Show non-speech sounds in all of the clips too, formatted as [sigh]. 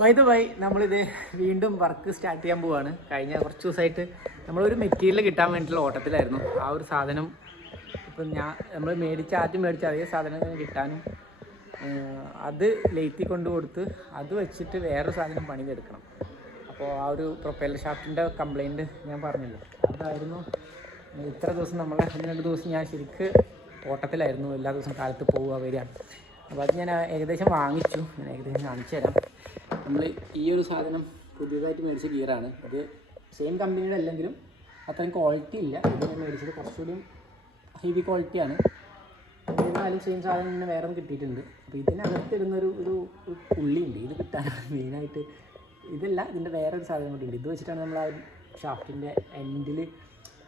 വൈദ Y നമ്മളിത് വീണ്ടും work start ചെയ്യാൻ പോവാണ്. കഴിഞ്ഞ കുറച്ച് ദിവസമായിട്ട് നമ്മളൊരു മെറ്റീരിയൽ കിട്ടാൻ വേണ്ടിയിട്ടുള്ള ഓട്ടത്തിലായിരുന്നു. ആ ഒരു സാധനം ഇപ്പം ഞാൻ നമ്മൾ മേടിച്ച ആദ്യം മേടിച്ച അതേ സാധനം കിട്ടാനും അത് ലേറ്റി കൊണ്ട് കൊടുത്ത് അത് വെച്ചിട്ട് വേറൊരു സാധനം പണിതെടുക്കണം. അപ്പോൾ ആ ഒരു പ്രൊപ്പല്ലർ ഷാഫ്റ്റിന്റെ കംപ്ലൈന്റ് ഞാൻ പറഞ്ഞല്ലോ? അതായിരുന്നു ഇത്ര ദിവസം നമ്മളെ ഒന്ന് രണ്ട് ദിവസം ഞാൻ ശരിക്ക് ഓട്ടത്തിലായിരുന്നു. എല്ലാ ദിവസവും കാലത്ത് പോവുക വരിക. അപ്പോൾ അത് ഞാൻ ഏകദേശം വാങ്ങിച്ചു. ഞാൻ ഏകദേശം കാണിച്ചു തരാം. നമ്മൾ ഈ ഒരു സാധനം പുതിയതായിട്ട് മേടിച്ച ഗിയറാണ് ഇത് സെയിം കമ്പനിയുടെ അല്ലെങ്കിലും അത്രയും ക്വാളിറ്റി ഇല്ല. ഇത് ഞാൻ മേടിച്ചത് കുറച്ചുകൂടി ഹെവി ക്വാളിറ്റിയാണ് എന്നിരുന്നാലും സെയിം സാധനം തന്നെ വേറെ കിട്ടിയിട്ടുണ്ട്. അപ്പോൾ ഇതിനകത്ത് ഇടുന്നൊരു ഒരു പുള്ളിയുണ്ട് ഇത് കിട്ടാനാണ് മെയിനായിട്ട് [laughs] ഇതല്ല ഇതിന്റെ വേറെ ഒരു സാധനം കൂടി ഉണ്ട്. ഇത് വെച്ചിട്ടാണ് നമ്മൾ ആ ഷാഫ്റ്റിന്റെ എൻഡിൽ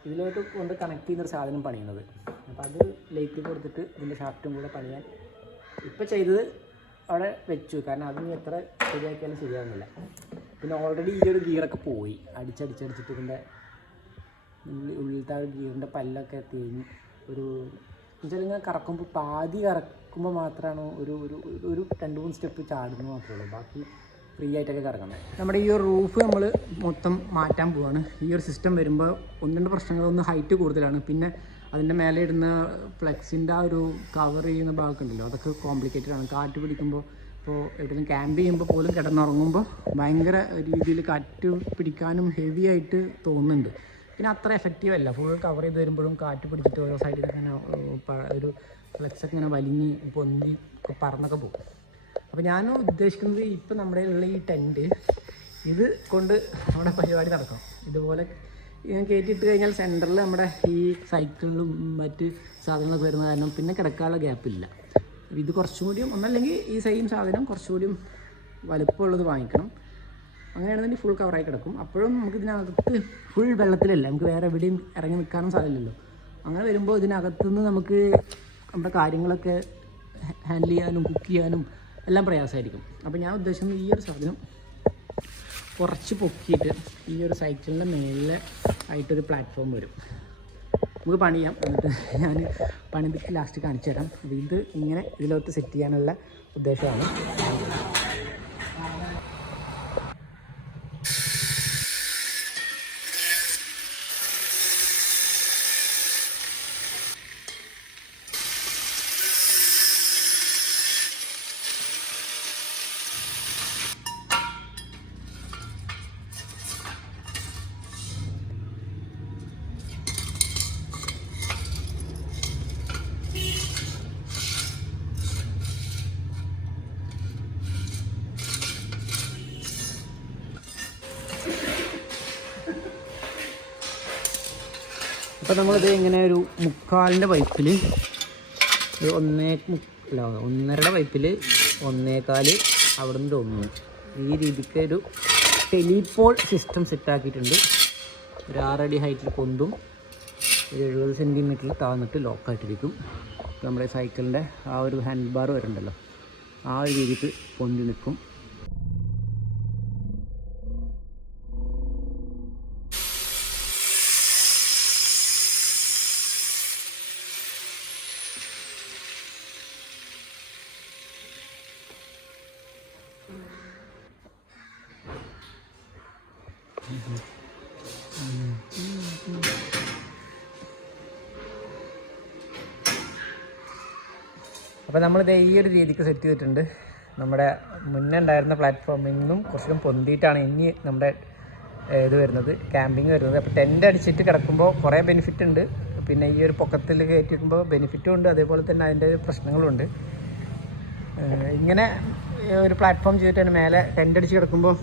ഇതിലോട്ട് കൊണ്ട് കണക്ട് ചെയ്യുന്നൊരു സാധനം പണിയുന്നത്. അപ്പോൾ അത് ലൈറ്റിൽ കൊടുത്തിട്ട് ഇതിന്റെ ഷാഫ്റ്റും കൂടെ പണിയാൻ ഇപ്പോൾ ചെയ്തത് അവിടെ വെച്ചു. കാരണം അതിന് എത്ര ശരിയാക്കിയാലും ശരിയാകുന്നില്ല പിന്നെ ഓൾറെഡി ഈ ഒരു ഗിയറൊക്കെ പോയി. അടിച്ചടിച്ചടിച്ചിട്ട് ഇതിന്റെ ഉള്ളി ഉള്ളിലത്തെ ആ ഗിയറിന്റെ പല്ലൊക്കെ തേഞ്ഞ് ഒരു എന്നുവെച്ചാൽ ഇങ്ങനെ കറക്കുമ്പോൾ പാതി കറക്കുമ്പോൾ മാത്രമാണ് ഒരു ഒരു ഒരു- രണ്ട് മൂന്ന് സ്റ്റെപ്പ് ചാടുന്നത് മാത്രമേ ഉള്ളൂ. ബാക്കി ഫ്രീ ആയിട്ടൊക്കെ കറങ്ങുന്നത്. നമ്മുടെ ഈ ഒരു റൂഫ് നമ്മൾ മൊത്തം മാറ്റാൻ പോവാണ്. ഈ ഒരു സിസ്റ്റം വരുമ്പോൾ ഒന്ന് രണ്ട് പ്രശ്നങ്ങളൊന്ന് ഹൈറ്റ് കൂടുതലാണ്. പിന്നെ അതിന്റെ മേലെ ഇടുന്ന ഫ്ലെക്സിന്റെ ആ ഒരു കവർ ചെയ്യുന്ന ഭാഗമൊക്കെ ഉണ്ടല്ലോ അതൊക്കെ കോംപ്ലിക്കേറ്റഡ് ആണ്. കാറ്റ് പിടിക്കുമ്പോൾ ഇപ്പോൾ എവിടെയും ക്യാമ്പ് ചെയ്യുമ്പോൾ പോലും കിടന്നുറങ്ങുമ്പോൾ ഭയങ്കര രീതിയിൽ കാറ്റ് പിടിക്കാനും ഹെവി ആയിട്ട് തോന്നുന്നുണ്ട്. പിന്നെ അത്ര എഫക്റ്റീവ് അല്ല. ഫുൾ കവർ ചെയ്ത് വരുമ്പോഴും കാറ്റ് പിടിച്ചിട്ട് ഓരോ സൈഡിലൊക്കെ ഇങ്ങനെ ഒരു ഫ്ലെക്സ് ഒക്കെ ഇങ്ങനെ വലിഞ്ഞ് പൊന്തി പറന്നൊക്കെ പോകും. അപ്പോൾ ഞാൻ ഉദ്ദേശിക്കുന്നത് ഇപ്പം നമ്മുടെ ഉള്ള ഈ ടെന്റ് ഇത് കൊണ്ട് നമ്മുടെ പരിപാടി നടക്കണം. ഇതുപോലെ കയറ്റിയിട്ട് കഴിഞ്ഞാൽ സെന്ററിൽ നമ്മുടെ ഈ സൈക്കിളിലും മറ്റ് സാധനങ്ങളൊക്കെ വരുന്ന കാരണം പിന്നെ കിടക്കാനുള്ള ഗ്യാപ്പില്ല ഇത് കുറച്ചും കൂടിയും ഒന്നല്ലെങ്കിൽ ഈ സെയിം സാധനം കുറച്ചുകൂടിയും വലുപ്പമുള്ളത് വാങ്ങിക്കണം. അങ്ങനെയാണെന്നുണ്ടെങ്കിൽ ഫുൾ കവറായി കിടക്കും. അപ്പോഴും നമുക്ക് ഇതിനകത്ത് ഫുൾ വെള്ളത്തിലല്ല നമുക്ക് വേറെ എവിടെയും ഇറങ്ങി നിൽക്കാനും സാധ്യതയില്ലല്ലോ. അങ്ങനെ വരുമ്പോൾ ഇതിനകത്തുനിന്ന് നമുക്ക് നമ്മുടെ കാര്യങ്ങളൊക്കെ ഹാൻഡിൽ ചെയ്യാനും കുക്ക് ചെയ്യാനും എല്ലാം പ്രയാസമായിരിക്കും. അപ്പോൾ ഞാൻ ഉദ്ദേശിക്കുന്നത് ഈ ഒരു സാധനം കുറച്ച് പൊക്കിയിട്ട് ഈ ഒരു സൈക്കിളിന്റെ മേളിൽ ആയിട്ടൊരു പ്ലാറ്റ്ഫോം വരും. നമുക്ക് പണിയാം. എന്നിട്ട് ഞാൻ പണിതിട്ട് ലാസ്റ്റ് കാണിച്ചു തരാം ഇത് ഇങ്ങനെ ഇതിലോട്ട് സെറ്റ് ചെയ്യാനുള്ള ഉദ്ദേശമാണ്. അപ്പോൾ നമ്മളിത് ഇങ്ങനെ ഒരു മുക്കാലിന്റെ പൈപ്പിൽ ഒരു ഒന്നേ അല്ല ഒന്നരയുടെ പൈപ്പിൽ ഒന്നേക്കാൽ അവിടെ നിന്ന് ഒന്ന് ഈ രീതിക്ക് ഒരു ടെലിപോൾ സിസ്റ്റം സെറ്റാക്കിയിട്ടുണ്ട് ഒരു ആറടി ഹൈറ്റിൽ പൊന്തും ഒരു എഴുപത് സെന്റിമീറ്ററിൽ താഴ്ന്നിട്ട് ലോക്കായിട്ടിരിക്കും നമ്മുടെ സൈക്കിളിന്റെ ആ ഒരു ഹാൻഡ് ബാർ വരുന്നുണ്ടല്ലോ ആ ഒരു രീതിക്ക് പൊന്തി നിൽക്കും. അപ്പോൾ നമ്മളിത് ഈ ഒരു രീതിക്ക് സെറ്റ് ചെയ്തിട്ടുണ്ട്. നമ്മുടെ മുന്നേ ഉണ്ടായിരുന്ന പ്ലാറ്റ്ഫോമിൽ നിന്നും കുറച്ചും പൊന്തിയിട്ടാണ് ഇനി നമ്മുടെ ഇത് വരുന്നത് ക്യാമ്പിങ് വരുന്നത്. അപ്പോൾ ടെന്റ് അടിച്ചിട്ട് കിടക്കുമ്പോൾ കുറേ ബെനിഫിറ്റ് ഉണ്ട്. പിന്നെ ഈ ഒരു പൊക്കത്തിൽ കയറ്റിക്കുമ്പോൾ ബെനിഫിറ്റും ഉണ്ട്. അതേപോലെ തന്നെ അതിന്റെ പ്രശ്നങ്ങളുണ്ട് ഇങ്ങനെ ഒരു പ്ലാറ്റ്ഫോം ചെയ്തിട്ട് മേലെ ടെന്റ് അടിച്ച് കിടക്കുമ്പോൾ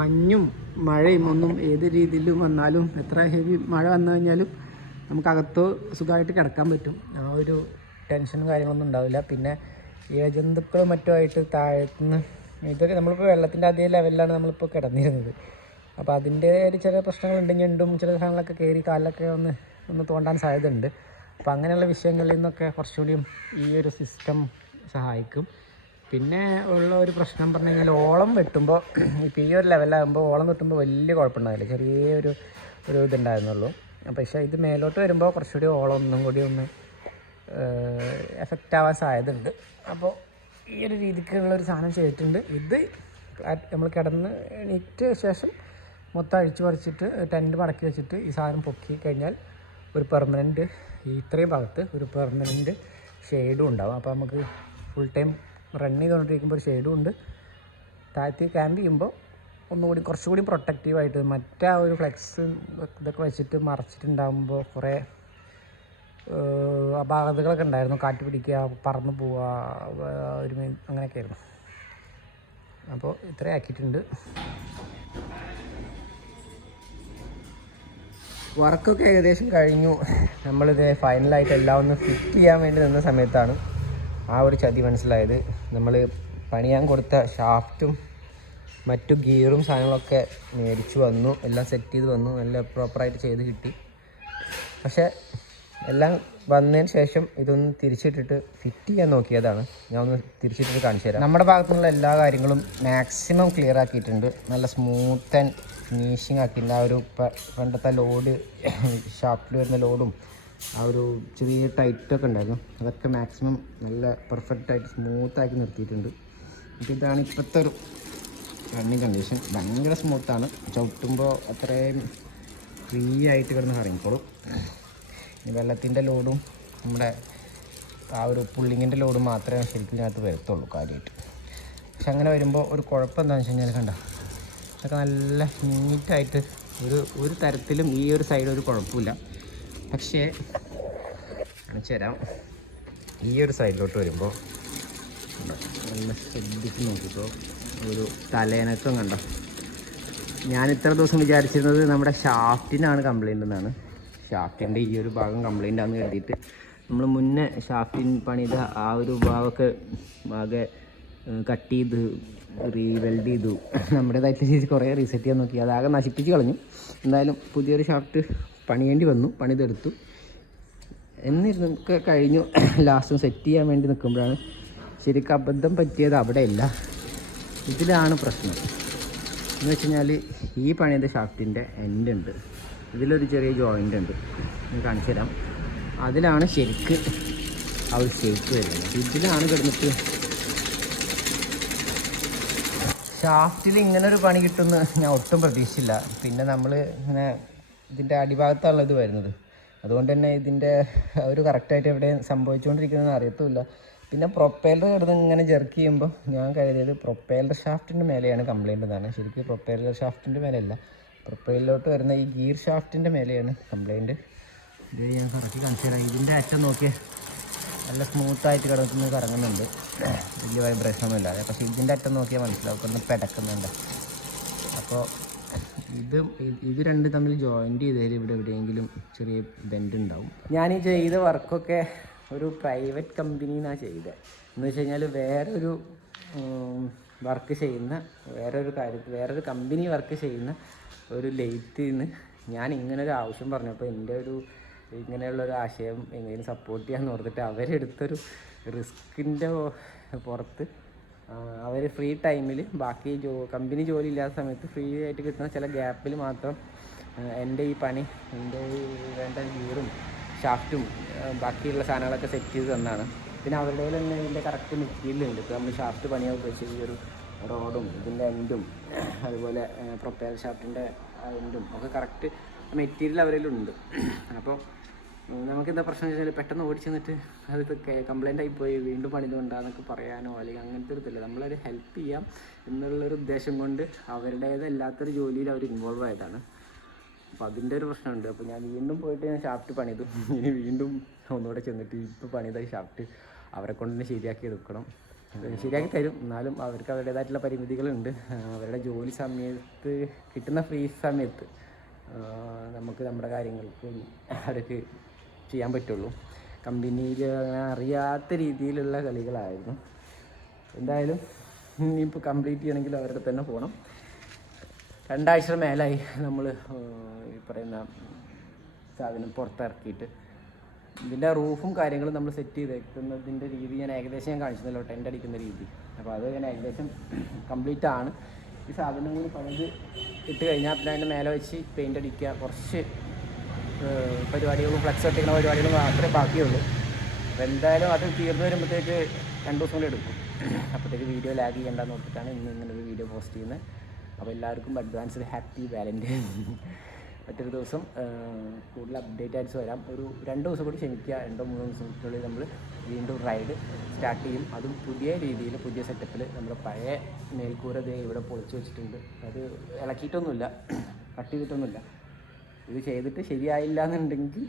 മഞ്ഞും മഴയും ഒന്നും ഏത് രീതിയിലും വന്നാലും എത്ര ഹെവി മഴ വന്നു കഴിഞ്ഞാലും നമുക്കകത്തോ സുഖമായിട്ട് കിടക്കാൻ പറ്റും. ആ ഒരു ടെൻഷനും കാര്യങ്ങളൊന്നും ഉണ്ടാവില്ല. പിന്നെ ഇഴജന്തുക്കളും മറ്റുമായിട്ട് താഴ്ത്തുന്ന ഇതൊക്കെ നമ്മളിപ്പോൾ വെള്ളത്തിന്റെ അതേ ലെവലിലാണ് നമ്മളിപ്പോൾ കിടന്നിരുന്നത്. അപ്പോൾ അതിന്റെ ഒരു പ്രശ്നങ്ങൾ പ്രശ്നങ്ങളുണ്ട്. ഞണ്ടും ചില സാധനങ്ങളൊക്കെ കയറി കാലിലൊക്കെ ഒന്ന് ഒന്ന് തോണ്ടാൻ സാധ്യതയുണ്ട്. അപ്പോൾ അങ്ങനെയുള്ള വിഷയങ്ങളിൽ നിന്നൊക്കെ കുറച്ചുകൂടിയും ഈ ഒരു സിസ്റ്റം സഹായിക്കും. പിന്നെ ഉള്ള ഒരു പ്രശ്നം പറഞ്ഞു കഴിഞ്ഞാൽ ഓളം വെട്ടുമ്പോൾ ഇപ്പോൾ ഈ ഒരു ലെവലാകുമ്പോൾ ഓളം വെട്ടുമ്പോൾ വലിയ കുഴപ്പമുണ്ടാവില്ല. ചെറിയൊരു ഒരു ഇതുണ്ടായിരുന്നുള്ളൂ. പക്ഷേ ഇത് മേലോട്ട് വരുമ്പോൾ കുറച്ചുകൂടി ഓളം ഒന്നും കൂടി ഒന്ന് എഫക്റ്റ് ആവാൻ സാധ്യതയുണ്ട്. അപ്പോൾ ഈ ഒരു രീതിക്കുള്ള ഒരു സാധനം ചെയ്തിട്ടുണ്ട്. ഇത് നമ്മൾ കിടന്ന് എണീറ്റ് ശേഷം മൊത്തം അഴിച്ചു പറിച്ചിട്ട് ടെന്റ് മടക്കി വെച്ചിട്ട് ഈ സാധനം പൊക്കി കഴിഞ്ഞാൽ ഒരു പെർമനന്റ് ഈ ഇത്രയും ഭാഗത്ത് ഒരു പെർമനന്റ് ഷെയ്ഡും ഉണ്ടാവും. അപ്പോൾ നമുക്ക് ഫുൾ ടൈം റൺ ചെയ്തുകൊണ്ടിരിക്കുമ്പോൾ ഒരു ഷെയ്ഡും ഉണ്ട്. താഴ്ത്തി ക്യാമ്പ് ചെയ്യുമ്പോൾ ഒന്നുകൂടി കുറച്ചുകൂടി പ്രൊട്ടക്റ്റീവായിട്ട് മറ്റേ ആ ഒരു ഫ്ലെക്സ് ഇതൊക്കെ വെച്ചിട്ട് മറച്ചിട്ടുണ്ടാകുമ്പോൾ കുറേ അപാകതകളൊക്കെ ഉണ്ടായിരുന്നു. കാറ്റ് പിടിക്കുക പറന്ന് പോവുക ഒരു അങ്ങനെയൊക്കെ ആയിരുന്നു. അപ്പോൾ ഇത്രയും ആക്കിയിട്ടുണ്ട്. വർക്കൊക്കെ ഏകദേശം കഴിഞ്ഞു. നമ്മളിത് ഫൈനലായിട്ട് എല്ലാം ഒന്ന് ഫിറ്റ് ചെയ്യാൻ വേണ്ടി നിന്ന സമയത്താണ് ആ ഒരു ചതി മനസ്സിലായത്. നമ്മൾ പണിയാൻ കൊടുത്ത ഷാഫ്റ്റും മറ്റു ഗിയറും സാധനങ്ങളൊക്കെ മേടിച്ചു വന്നു. എല്ലാം സെറ്റ് ചെയ്ത് വന്നു. നല്ല പ്രോപ്പറായിട്ട് ചെയ്ത് കിട്ടി. പക്ഷേ എല്ലാം വന്നതിന് ശേഷം ഇതൊന്ന് തിരിച്ചിട്ടിട്ട് ഫിറ്റ് ചെയ്യാൻ നോക്കിയതാണ്. ഞാൻ ഒന്ന് തിരിച്ചിട്ടിട്ട് കാണിച്ചു തരാം. നമ്മുടെ ഭാഗത്തുനിന്നുള്ള എല്ലാ കാര്യങ്ങളും മാക്സിമം ക്ലിയർ ആക്കിയിട്ടുണ്ട്. നല്ല സ്മൂത്ത് ആൻഡ് ഫിനിഷിങ് ആക്കിയിട്ടുണ്ട്. ആ ഒരു പണ്ടത്തെ ലോഡ് ഷാപ്പിൽ വരുന്ന ലോഡും ആ ഒരു ചെറിയ ടൈറ്റൊക്കെ ഉണ്ടായിരുന്നു. അതൊക്കെ മാക്സിമം നല്ല പെർഫെക്റ്റ് ആയിട്ട് സ്മൂത്ത് ആക്കി നിർത്തിയിട്ടുണ്ട്. അപ്പോൾ ഇതാണ് ഇപ്പോഴത്തെ ഒരു റണ്ണിങ് കണ്ടീഷൻ ഭയങ്കര സ്മൂത്താണ് ചവിട്ടുമ്പോൾ അത്രയും ഫ്രീ ആയിട്ട് കിടന്ന് ഇറങ്ങിക്കോളും ഇനി വെള്ളത്തിന്റെ ലോഡും നമ്മുടെ ആ ഒരു പുള്ളിങ്ങിന്റെ ലോഡ് മാത്രമേ ശരിക്കും ഇതിനകത്ത് വരത്തുള്ളൂ കാര്യമായിട്ട്. പക്ഷെ അങ്ങനെ വരുമ്പോൾ ഒരു കുഴപ്പം എന്താണെന്ന് വെച്ച് കഴിഞ്ഞാൽ കണ്ട അതൊക്കെ നല്ല നീറ്റായിട്ട് ഒരു ഒരു തരത്തിലും ഈ ഒരു സൈഡ് ഒരു കുഴപ്പമില്ല. പക്ഷേ കാണിച്ചു ഈ ഒരു സൈഡിലോട്ട് വരുമ്പോൾ? നല്ല ശ്രദ്ധിച്ച് നോക്കിയപ്പോൾ ഒരു തലേനക്കം കണ്ടോ. ഞാൻ ഇത്ര ദിവസം വിചാരിച്ചിരുന്നത് നമ്മുടെ ഷാഫ്റ്റിനാണ് കംപ്ലൈന്റ് എന്നാണ് ഷാഫ്റ്റിന്റെ ഈ ഒരു ഭാഗം കംപ്ലൈന്റ് ആണെന്ന് കരുതിയിട്ട് നമ്മൾ മുന്നേ ഷാഫ്റ്റിൻ പണിത ആ ഒരു ഭാഗമൊക്കെ ആകെ കട്ട് ചെയ്ത് റീവെൽഡ് ചെയ്തു. നമ്മുടേതായിട്ടുള്ള രീതിയിൽ കുറേ റീസെറ്റ് ചെയ്യാൻ നോക്കി. അതാകെ നശിപ്പിച്ച് കളഞ്ഞു. എന്തായാലും പുതിയൊരു ഷാഫ്റ്റ് പണിയേണ്ടി വന്നു. പണിതെടുത്തു. എന്നിരുന്നു ഒക്കെ കഴിഞ്ഞു. ലാസ്റ്റ് സെറ്റ് ചെയ്യാൻ വേണ്ടി നിൽക്കുമ്പോഴാണ് ശരിക്കും അബദ്ധം പറ്റിയത് അവിടെയല്ല. ഇതിലാണ് പ്രശ്നം. എന്ന് വെച്ച് കഴിഞ്ഞാൽ ഈ പണിയുടെ ഷാഫ്റ്റിന്റെ എൻഡ് ഉണ്ട്. ഇതിലൊരു ചെറിയ ജോയിന്റ് ഉണ്ട്. ഞാൻ കാണിച്ചു തരാം. അതിലാണ് ശരിക്ക് ഒരു ഷേപ്പ് വരുന്നത്. ഇതിലാണ് കിടന്നിട്ട് ഷാഫ്റ്റിൽ ഇങ്ങനെ ഒരു പണി കിട്ടുമെന്ന് ഞാൻ ഒട്ടും പ്രതീക്ഷിച്ചില്ല. പിന്നെ നമ്മൾ ഇങ്ങനെ ഇതിന്റെ അടിഭാഗത്താണ് ഇത് വരുന്നത്. അതുകൊണ്ട് തന്നെ ഇതിന്റെ ഒരു കറക്റ്റായിട്ട് എവിടെ സംഭവിച്ചുകൊണ്ടിരിക്കുന്നതെന്ന് അറിയത്തുമില്ല. പിന്നെ പ്രൊപ്പയലർ കിടന്ന് ഇങ്ങനെ ജെർക്ക് ചെയ്യുമ്പോൾ ഞാൻ കരുതിയത് പ്രൊപ്പയലർ ഷാഫ്റ്റിന്റെ മേലെയാണ് കംപ്ലയിന്റ് എന്നാണ്. ശരിക്കും പ്രൊപ്പയലർ ഷാഫ്റ്റിന്റെ മേലെയല്ല പ്രൊപ്പൈലിലോട്ട് വരുന്ന ഈ ഗിയർ ഷാഫ്റ്റിന്റെ മേലെയാണ് കംപ്ലൈന്റ് ഇത് ഞാൻ കറക്കി കാണിച്ചു തരാം ഇതിന്റെ അറ്റം നോക്കിയാൽ നല്ല സ്മൂത്തായിട്ട് കിടക്കുന്നത് കറങ്ങുന്നുണ്ട്. വലിയ വൈബ്രേഷൻ ഒന്നും ഇല്ലാതെ. പക്ഷേ ഇതിന്റെ അറ്റം നോക്കിയാൽ മനസ്സിലാവും. കിടന്ന് പെടക്കുന്നുണ്ട്. അപ്പോൾ ഇത് ഇത് രണ്ട് തമ്മിൽ ജോയിന്റ് ചെയ്തതിൽ ഇവിടെ എവിടെയെങ്കിലും ചെറിയ ബെൻഡ് ഉണ്ടാവും. ഞാൻ ഈ ചെയ്ത വർക്കൊക്കെ ഒരു പ്രൈവറ്റ് കമ്പനിന്നാണ് ചെയ്തത് എന്ന് വെച്ച് കഴിഞ്ഞാൽ വേറൊരു വർക്ക് ചെയ്യുന്ന വേറൊരു കാര്യത്തിൽ വേറൊരു കമ്പനി വർക്ക് ചെയ്യുന്ന ഒരു ലേറ്റ് നിന്ന് ഞാൻ ഇങ്ങനെ ഒരു ആവശ്യം പറഞ്ഞപ്പോൾ എന്റെ ഒരു ഇങ്ങനെയുള്ള ഒരു ആശയം എങ്ങനെയും സപ്പോർട്ട് ചെയ്യാന്ന് ഓർത്തിട്ട് അവരെടുത്തൊരു റിസ്കിന്റെ പുറത്ത് അവർ ഫ്രീ ടൈമിൽ ബാക്കി ജോ കമ്പനി ജോലി ഇല്ലാത്ത സമയത്ത് ഫ്രീ ആയിട്ട് കിട്ടുന്ന ചില ഗ്യാപ്പിൽ മാത്രം എന്റെ ഈ പണി എന്റെ വേണ്ട ഗീറും ഷാഫ്റ്റും ബാക്കിയുള്ള സാധനങ്ങളൊക്കെ സെറ്റ് ചെയ്ത് തന്നാണ്. പിന്നെ അവരുടെ തന്നെ ഇതിന്റെ കറക്റ്റ് മെറ്റീരിയൽ ഉണ്ട്. ഇപ്പോൾ നമ്മൾ ഷാഫ്റ്റ് പണിയാൻ ചെറിയൊരു ഒരു റോഡും ഇതിന്റെ എൻഡും അതുപോലെ പ്രൊപ്പയർ ഷാഫ്റ്റിന്റെ എൻഡും ഒക്കെ കറക്റ്റ് മെറ്റീരിയൽ അവരിലുണ്ട്. അപ്പോൾ നമുക്ക് എന്താ പ്രശ്നം വെച്ചാൽ പെട്ടെന്ന് ഓടിച്ചു നിന്നിട്ട് അത് കംപ്ലൈന്റ് ആയിപ്പോയി വീണ്ടും പണിതുകൊണ്ടാന്നൊക്കെ പറയാനോ അല്ലെങ്കിൽ അങ്ങനത്തെ ഒരു ഇതില്ല നമ്മളൊരു ഹെൽപ്പ് ചെയ്യാം എന്നുള്ളൊരു ഉദ്ദേശം കൊണ്ട് അവരുടേതല്ലാത്തൊരു ജോലിയിൽ അവർ ഇൻവോൾവ് ആയതാണ്. അപ്പോൾ അതിന്റെ ഒരു പ്രശ്നമുണ്ട്. അപ്പോൾ ഞാൻ വീണ്ടും പോയിട്ട് ഞാൻ ഷാഫ്റ്റ് പണിതു. ഇനി വീണ്ടും ഒന്നുകൂടെ ചെന്നിട്ട് ഇപ്പോൾ പണിതായി ഷാഫ്റ്റ് അവരെ കൊണ്ട് തന്നെ ശരിയാക്കി എടുക്കണം. ശരിയാക്കി തരും. എന്നാലും അവർക്ക് അവരുടേതായിട്ടുള്ള പരിമിതികളുണ്ട്. അവരുടെ ജോലി സമയത്ത് കിട്ടുന്ന ഫ്രീ സമയത്ത് നമുക്ക് നമ്മുടെ കാര്യങ്ങൾക്ക് അവർക്ക് ചെയ്യാൻ പറ്റുള്ളൂ. കമ്പനിയിൽ അങ്ങനെ അറിയാത്ത രീതിയിലുള്ള കളികളായിരുന്നു. എന്തായാലും ഇനിയിപ്പോൾ കംപ്ലീറ്റ് ചെയ്യണമെങ്കിൽ അവരുടെ തന്നെ പോകണം രണ്ടാഴ്ച മേലായി നമ്മൾ ഈ പറയുന്ന സാധനം പുറത്തിറക്കിയിട്ട് ഇതിന്റെ റൂഫും കാര്യങ്ങളും നമ്മൾ സെറ്റ് ചെയ്തേക്കുന്നതിന്റെ രീതി ഞാൻ ഏകദേശം ഞാൻ കാണിച്ചതല്ലോ ടെന്റ് അടിക്കുന്ന രീതി. അപ്പോൾ അത് ഞാൻ ഏകദേശം കംപ്ലീറ്റ് ആണ്. ഈ സാധനം കൂടി പണിത് ഇട്ട് കഴിഞ്ഞാൽ പിന്നെ അതിന്റെ മേലെ വെച്ച് പെയിന്റ് അടിക്കുക. കുറച്ച് പരിപാടികളും ഫ്ലക്സ് ഒട്ടിക്കുന്ന പരിപാടികളും മാത്രമേ ബാക്കിയുള്ളൂ. അപ്പോൾ എന്തായാലും അത് തീർന്നു വരുമ്പോഴത്തേക്ക് രണ്ട് ദിവസം കൂടി എടുക്കും. അപ്പോഴത്തേക്ക് വീഡിയോ ലാഗ് ചെയ്യേണ്ടെന്ന് നോക്കിയിട്ടാണ് ഇന്ന് ഇങ്ങനെ ഒരു വീഡിയോ പോസ്റ്റ് ചെയ്യുന്നത്. അപ്പോൾ എല്ലാവർക്കും അഡ്വാൻസ്ഡ് ഹാപ്പി വാലന്റൈൻ മറ്റൊരു ദിവസം കൂടുതൽ അപ്ഡേറ്റ് ആയിട്ട് വരാം. ഒരു രണ്ട് ദിവസം കൂടി ക്ഷമിക്കുക. രണ്ടോ മൂന്നോ ദിവസത്തിനുള്ളിൽ നമ്മൾ വീണ്ടും റൈഡ് സ്റ്റാർട്ട് ചെയ്യും. അതും പുതിയ രീതിയിൽ പുതിയ സെറ്റപ്പിൽ നമ്മുടെ പഴയ മേൽക്കൂര ദേ ഇവിടെ പൊളിച്ചു വെച്ചിട്ടുണ്ട്. അത് ഇളക്കിയിട്ടൊന്നുമില്ല. കട്ട് ചെയ്തിട്ടൊന്നുമില്ല. ഇത് ചെയ്തിട്ട് ശരിയായില്ല എന്നുണ്ടെങ്കിൽ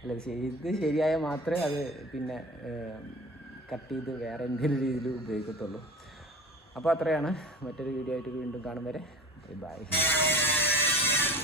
അല്ല ഇത് ചെയ്ത് ശരിയായാൽ മാത്രമേ അത് പിന്നെ കട്ട് ചെയ്ത് വേറെ എന്തെങ്കിലും രീതിയിൽ ഉപയോഗിക്കത്തുള്ളൂ. അപ്പോൾ അത്രയാണ്. മറ്റൊരു വീഡിയോ ആയിട്ട് വീണ്ടും കാണും വരെ. ബൈ